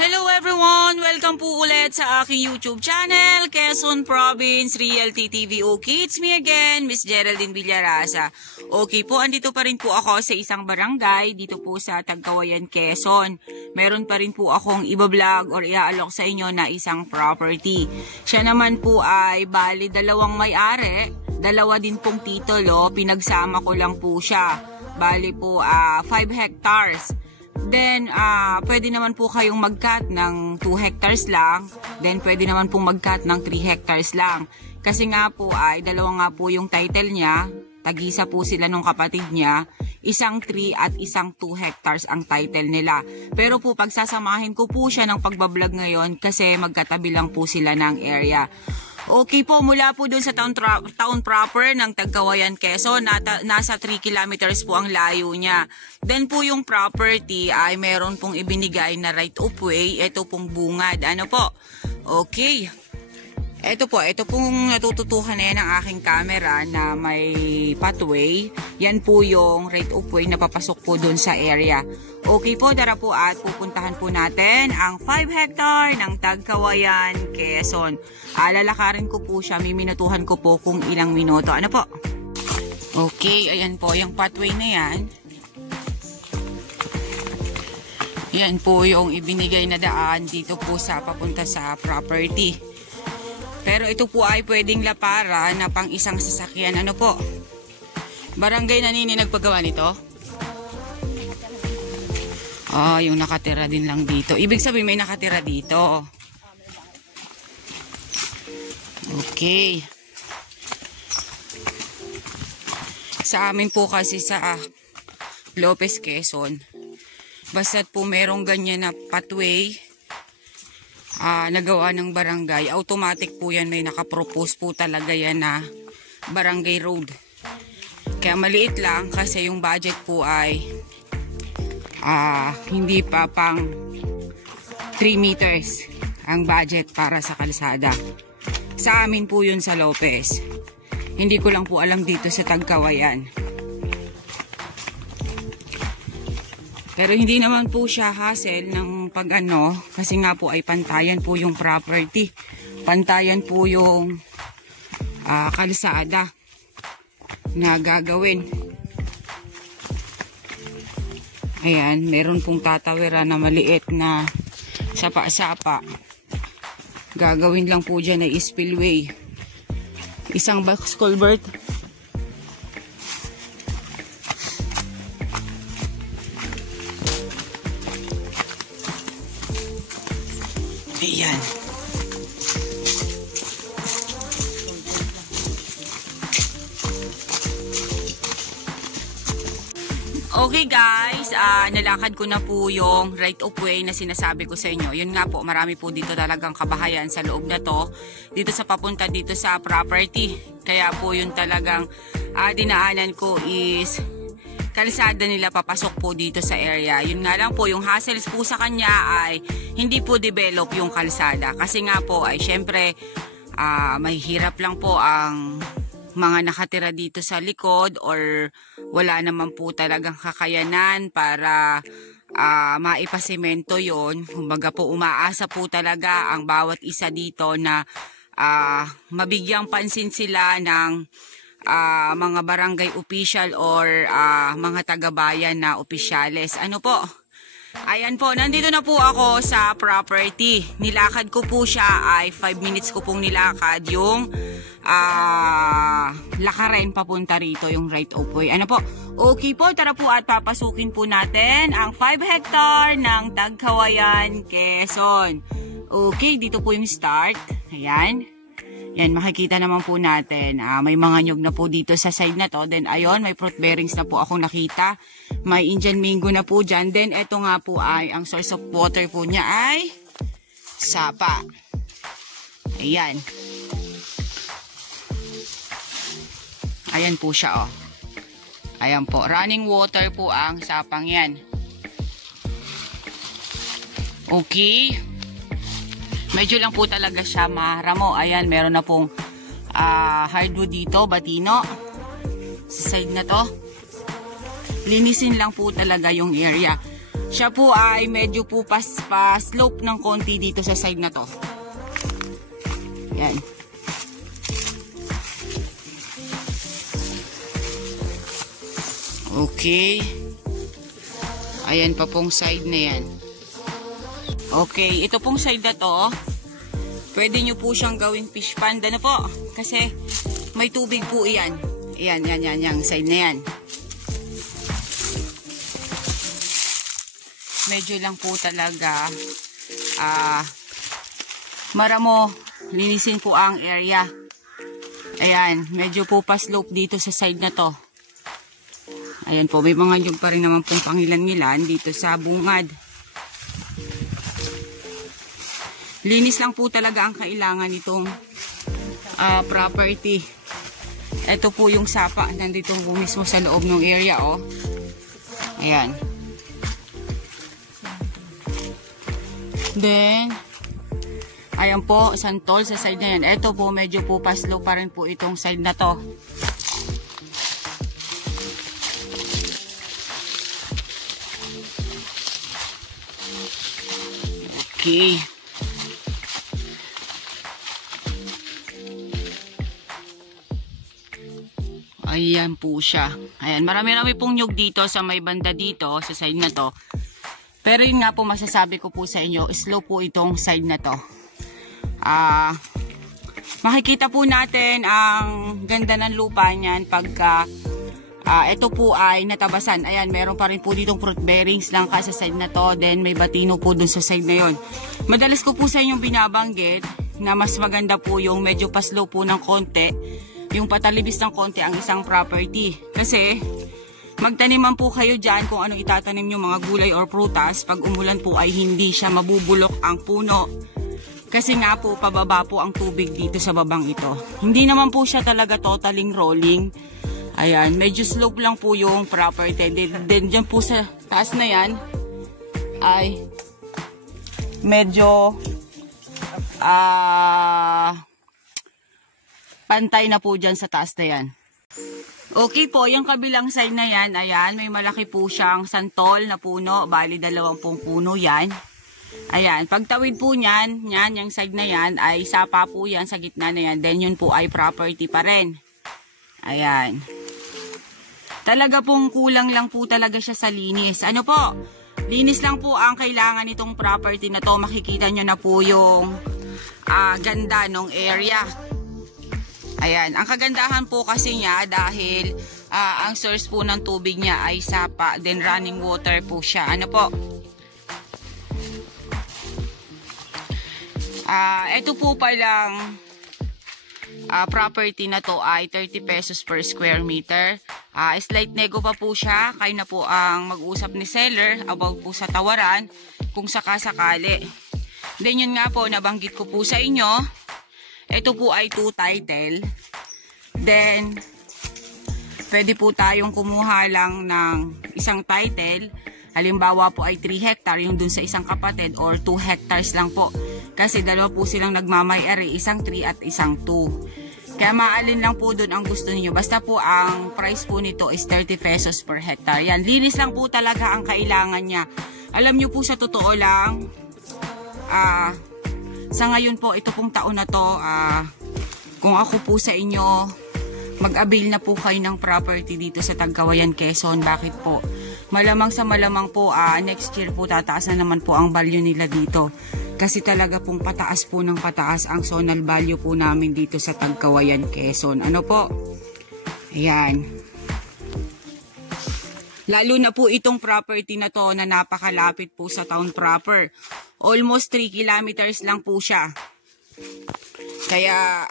Hello everyone! Welcome po ulit sa aking YouTube channel, Quezon Province Realty TV. Okay, it's me again, Miss Geraldine Villarasa. Okay po, andito pa rin po ako sa isang barangay dito po sa Tagkawayan, Quezon. Meron pa rin po akong ibablog or iaalok sa inyo na isang property. Siya naman po ay bali dalawang may-ari, dalawa din pong titulo, pinagsama ko lang po siya. Bali po 5 hectares. Then, pwede naman po kayong mag-cut ng 2 hectares lang. Then, pwede naman pong mag-cut ng 3 hectares lang. Kasi nga po ay, dalawa nga po yung title niya. Tag-isa po sila nung kapatid niya. Isang 3 at isang 2 hectares ang title nila. Pero po, pagsasamahin ko po siya ng pagbablog ngayon kasi magkatabi lang po sila ng area. Okay po, mula po dun sa town proper ng Tagkawayan, Quezon, nasa 3 kilometers po ang layo niya. Then po yung property ay meron pong ibinigay na right of way. Ito pong bungad. Ano po? Okay. Ito pong natututukan na yan ng aking camera na may pathway. Yan po yung right of way na papasok po dun sa area. Okay po, tara po at pupuntahan po natin ang 5 hectare ng Tagkawayan, Quezon. Lalakarin ko po siya, miminutuhan ko po kung ilang minuto. Ano po? Okay, ayan po yung pathway na yan. Yan po yung ibinigay na daan dito po sa papunta sa property. Pero ito po ay pwedeng lapara na pang isang sasakyan. Ano po? Barangay na nini nagpagawa nito? Yung nakatira din lang dito. Ibig sabihin may nakatira dito. Okay. Sa amin po kasi sa Lopez, Quezon, basta't po merong ganyan na pathway, nagawa ng barangay, automatic po yan, may nakapropose po talaga yan na barangay road. Kaya maliit lang kasi yung budget po ay hindi pa pang 3 meters ang budget para sa kalsada. Sa amin po yun sa Lopez. Hindi ko lang po alam dito sa Tagkawayan. Pero hindi naman po siya hassle ng pag-ano, kasi nga po ay pantayan po yung property. Pantayan po yung kalsada na gagawin. Ayan, meron pong tatawiran na maliit na sapa-sapa. Gagawin lang po dyan ay spillway. Isang box culvert. Ayan. Okay guys, nalakad ko na po yung right of way na sinasabi ko sa inyo. Yun nga po, marami po dito talagang kabahayan sa loob na to. Dito sa papunta dito sa property. Kaya po yun talagang dinaanan ko is kalsada nila papasok po dito sa area. Yun nga lang po, yung hassles po sa kanya ay hindi po develop yung kalsada. Kasi nga po ay syempre mahihirap lang po ang mga nakatira dito sa likod or wala naman po talagang kakayanan para maipasemento yon. Kumbaga po umaasa po talaga ang bawat isa dito na mabigyang pansin sila ng mga barangay official or mga taga-bayan na opisyales. Ano po? Ayan po, nandito na po ako sa property. Nilakad ko po siya ay 5 minutes ko pong nilakad yung lakarin papunta rito yung right of way. Ano po? Okay po, tara po at papasukin po natin ang 5 hectare ng Tagkawayan, Quezon. Okay, dito po yung start. Ayan. Yan, makikita naman po natin. May mga nyug na po dito sa side na to. Then, ayun, may fruit bearings na po akong nakita. May Indian mango na po dyan. Then, eto nga po ay, ang source of water po niya ay sapa. Ayan. Ayan po siya, oh. Ayan po. Running water po ang sapang yan. Okay. Medyo lang po talaga siya maramo. Ayan, meron na pong hardwood dito, batino. Sa side na to. Linisin lang po talaga yung area. Siya po ay medyo po pa-slope ng konti dito sa side na to. Yan. Okay. Ayan pa pong side na yan. Okay, ito pong side na to, pwede nyo po siyang gawing fish pond. Ano po? Kasi may tubig po iyan. Ayan, yung side na yan. Medyo lang po talaga maramo, linisin po ang area. Ayan, medyo po pa-slope dito sa side na to. Ayan po, may mga nyug pa rin naman pong pangilan-ngilan dito sa bungad. Linis lang po talaga ang kailangan nitong property. Ito po yung sapa, nandito po mismo sa loob ng area, oh. Ayan. Then, ayan po, santol sa side na yan. Ito po, medyo po pa-slope pa rin po itong side na to. Okay. Ayan po siya. Ayan, marami-rami pong nyug dito sa may banda dito, sa side na to. Pero yun nga po, masasabi ko po sa inyo, slow po itong side na to. Makikita po natin ang ganda ng lupa niyan pagka ito po ay natabasan. Ayan, meron pa rin po ditong fruit bearings lang sa side na to. Then may batino po dun sa side na yon. Madalas ko po sa inyong binabanggit na mas maganda po yung medyo pa-slow po ng konti, yung patalibis ng konti ang isang property. Kasi magtaniman po kayo dyan kung anong itatanim nyo, mga gulay or prutas. Pag umulan po ay hindi siya mabubulok ang puno. Kasi nga po, pababa po ang tubig dito sa babang ito. Hindi naman po siya talaga totaling rolling. Ayan, medyo slope lang po yung property. Then dyan po sa taas na yan ay medyo pantay na po dyan sa taas na yan. Okay po, yung kabilang side na yan, ayan, may malaki po siyang santol na puno. Bali, 20 puno yan. Ayan, pagtawid po niyan, yung side na yan, ay sapa po yan sa gitna na yan. Then yun po ay property pa rin. Ayan. Talaga pong kulang lang po talaga siya sa linis. Ano po? Linis lang po ang kailangan nitong property na to. Makikita nyo na po yung ganda ng area. Ayan. Ang kagandahan po kasi niya dahil ang source po ng tubig niya ay sapa. Then running water po siya. Ano po? Ito po palang property na to ay 30 pesos per square meter. Slight nego pa po siya. Kayo na po ang mag-usap ni seller about po sa tawaran kung sakasakali. Then yun nga po, nabanggit ko po sa inyo. Ito po ay 2 title. Then, pwede po tayong kumuha lang ng isang title. Halimbawa po ay 3 hectare yung dun sa isang kapatid or 2 hectares lang po. Kasi dalawa po silang nagmamay-ari, isang 3 at isang 2. Kaya maalin lang po dun ang gusto niyo. Basta po ang price po nito is 30 pesos per hectare. Yan, linis lang po talaga ang kailangan niya. Alam niyo po sa totoo lang, sa ngayon po, ito pong taon na to, kung ako po sa inyo, mag-avail na po kayo ng property dito sa Tagkawayan, Quezon. Bakit po? Malamang sa malamang po, next year po tataas na naman po ang value nila dito. Kasi talaga pong pataas po ng pataas ang zonal value po namin dito sa Tagkawayan, Quezon. Ano po? Ayan. Lalo na po itong property na to na napakalapit po sa town proper. Almost 3 kilometers lang po siya. Kaya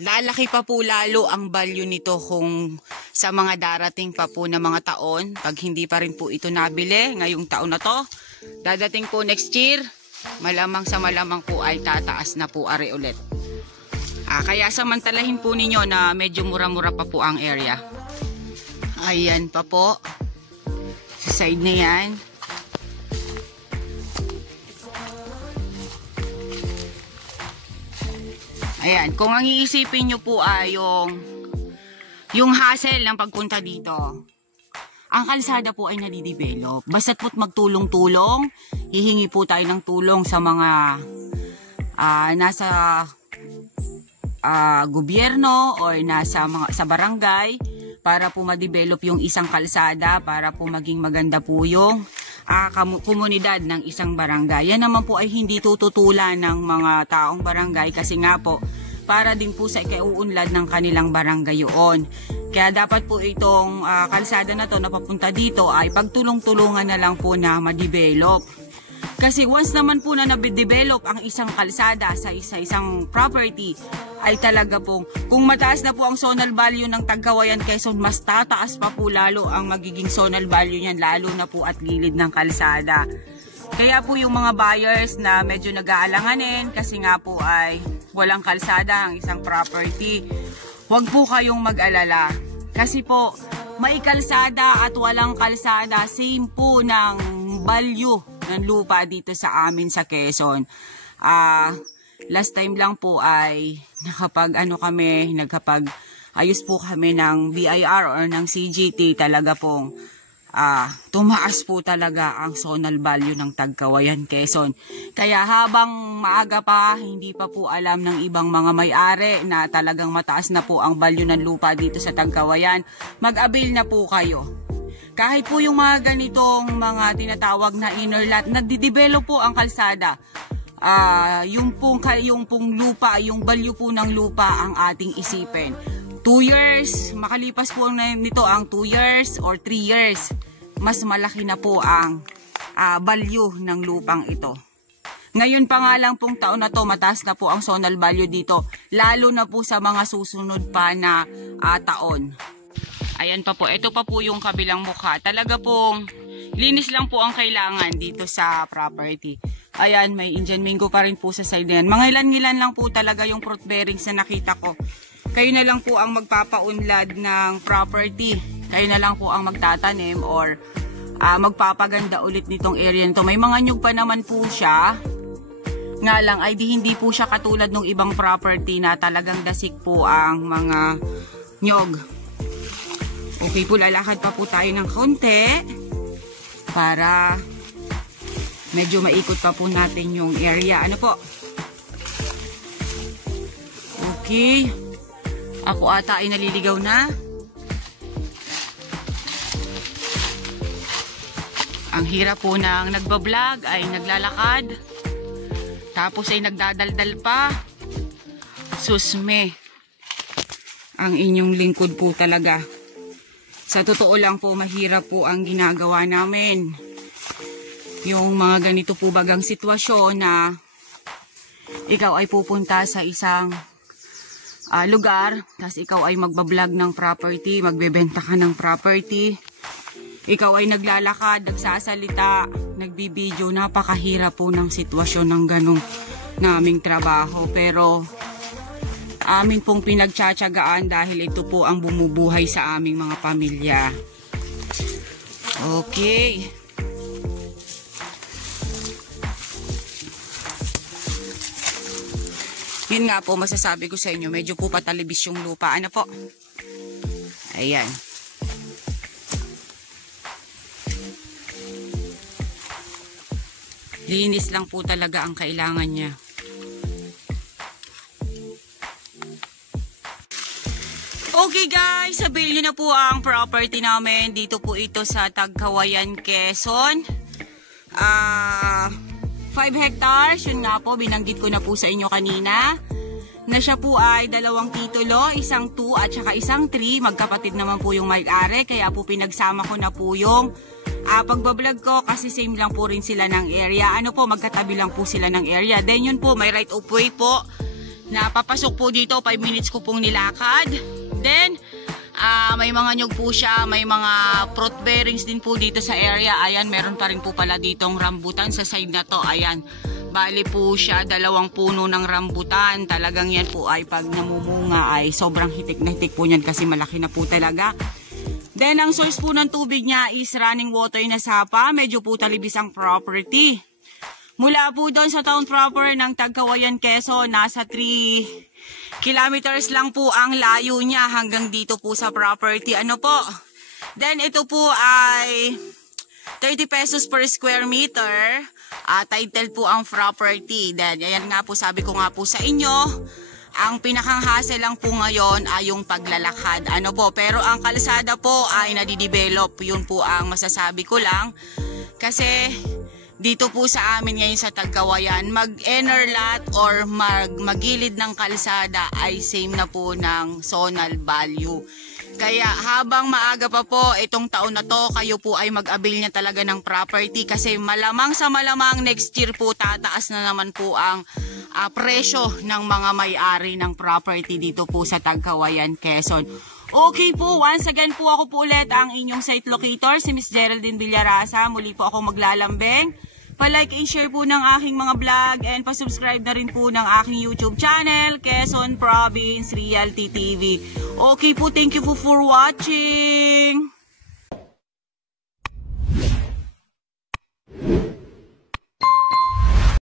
lalaki pa po lalo ang value nito kung sa mga darating pa po na mga taon. Pag hindi pa rin po ito nabili ngayong taon na to, dadating po next year, malamang sa malamang po ay tataas na po ari ulit. Kaya samantalahin po ninyo na medyo mura-mura pa po ang area. Ayan pa po. Sa side na yan. Ayan, kung ang iisipin nyo po ay yung hassle ng pagpunta dito, ang kalsada po ay nadidevelop. Basta't po't magtulong-tulong, hihingi po tayo ng tulong sa mga nasa gobyerno o sa barangay para po ma-develop yung isang kalsada, para po maging maganda po yung komunidad ng isang barangay. Yan naman po ay hindi tututulan ng mga taong barangay kasi nga po para din po sa ikauunlad ng kanilang barangay yun. Kaya dapat po itong kalsada na to na papunta dito ay pagtulong-tulungan na lang po na ma-develop. Kasi once naman po na na-develop ang isang kalsada sa isang property, ay talaga pong kung mataas na po ang zonal value ng Tagkawayan Quezon, mas tataas pa po lalo ang magiging zonal value niyan, lalo na po at gilid ng kalsada. Kaya po yung mga buyers na medyo nag-aalanganin kasi nga po ay walang kalsada ang isang property, huwag po kayong mag-alala. Kasi po may kalsada at walang kalsada, same po ng value ng lupa dito sa amin sa Quezon. Last time lang po ay ayos po kami ng BIR or ng CGT, talaga pong tumaas po talaga ang zonal value ng Tagkawayan Quezon. Kaya habang maaga pa, hindi pa po alam ng ibang mga may-ari na talagang mataas na po ang value ng lupa dito sa Tagkawayan, mag-avail na po kayo. Kahit po yung mga ganitong mga tinatawag na inner lot, nagde-develop po ang kalsada. Yung pong lupa, yung value po ng lupa ang ating isipin. 2 years, makalipas po nito ang 2 years or 3 years, mas malaki na po ang value ng lupang ito. Ngayon pa nga lang pong taon na to, mataas na po ang zonal value dito, lalo na po sa mga susunod pa na taon. Ayan pa po, ito pa po yung kabilang mukha. Talaga pong linis lang po ang kailangan dito sa property. Ayan, may Indian mango pa rin po sa side na yan. Mga ilan-ilan lang po talaga yung fruit bearings na nakita ko. Kayo na lang po ang magpapaunlad ng property. Kayo na lang po ang magtatanim or magpapaganda ulit nitong area nito. May mga nyug pa naman po siya. Nga lang ay hindi po siya katulad ng ibang property na talagang dasik po ang mga nyog. Okay po, lalakad pa po tayo ng konti para medyo maikot pa po natin yung area. Ano po? Okay. Ako ata ay naliligaw na. Ang hirap po ng nagbablog ay naglalakad. Tapos ay nagdadaldal pa. Susme. Ang inyong lingkod po talaga. Sa totoo lang po, mahirap po ang ginagawa namin. Yung mga ganito po bagang sitwasyon na ikaw ay pupunta sa isang lugar, tapos ikaw ay magbablog ng property, magbebenta ka ng property, ikaw ay naglalakad, nagsasalita, nagbibideo. Napakahirap po ng sitwasyon ng ganong naming trabaho, pero amin pong pinagtsatsagaan dahil ito po ang bumubuhay sa aming mga pamilya. Okay. Yun nga po, masasabi ko sa inyo, medyo po patalibis yung lupa. Ano po? Ayan. Linis lang po talaga ang kailangan niya. Okay guys, sabihin nyo na po ang property namin. Dito po ito sa Tagkawayan, Quezon. 5 hectares, yun nga po, binanggit ko na po sa inyo kanina. Na siya po ay 2 titulo, isang 2 at saka isang 3. Magkapatid naman po yung may-ari, kaya po pinagsama ko na po yung pagbablog ko kasi same lang po rin sila ng area. Ano po, magkatabi lang po sila ng area. Then yun po, may right of way po. Napapasok po dito, 5 minutes ko pong nilakad. Then, may mga nyug po siya, may mga fruit bearings din po dito sa area. Ayan, meron pa rin po pala ditong rambutan sa side na to. Ayan, bali po siya, 2 puno ng rambutan. Talagang yan po ay pag namumunga ay sobrang hitik na hitik po niyan kasi malaki na po talaga. Then, ang source po ng tubig niya is running water na sapa. Medyo po talibis ang property. Mula po doon sa town proper ng Tagkawayan, Quezon, nasa 3 kilometers lang po ang layo niya hanggang dito po sa property. Ano po? Then ito po ay 30 pesos per square meter. Title po ang property. Then ayan nga po, sabi ko nga po sa inyo, ang pinakang hassle lang po ngayon ay yung paglalakad. Ano po, pero ang kalsada po ay nadidevelop. Yun po ang masasabi ko lang. Kasi dito po sa amin ngayon sa Tagkawayan, mag-inner lot or magilid ng kalsada ay same na po ng zonal value. Kaya habang maaga pa po itong taon na to, kayo po ay mag-avail niya talaga ng property kasi malamang sa malamang next year po tataas na naman po ang presyo ng mga may-ari ng property dito po sa Tagkawayan, Quezon. Okay po, once again po ako po ulit ang inyong site locator, si Miss Geraldine Villarasa. Muli po ako maglalambing. Pa-like and share po ng aking mga vlog and pa-subscribe na rin po ng aking YouTube channel, Quezon Province Realty TV. Okay po, thank you po for watching.